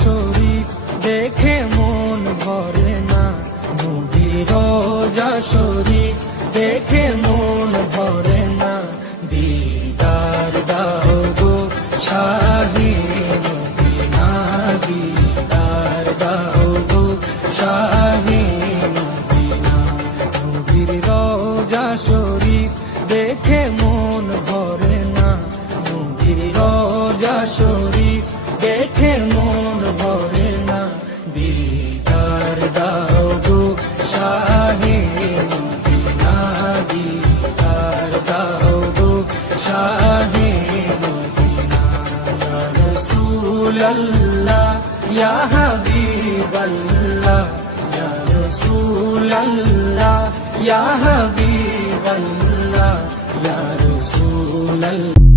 শরীফ দেখে মন ভরে না, নবীর রোজা শরীফ দেখে মন ভরে না। দিদার দাও গো শাহে মদিনা, দিদার দাও গো শাহে মদিনা। নবীর রোজা শরীফ দেখে মন ভরে না, নবীর রোজা শরীফ দেখে মন ভরে না। দিদার দাও গো শাহে মদিনা, দিদার দাও গো শাহে মদিনা। ইয়া রাসূলাল্লাহ ইয়া হাবিবাল্লাহ, ইয়া রাসূলাল্লাহ ইয়া হাবিবাল্লাহ, ইয়া রাসূলাল্লাহ।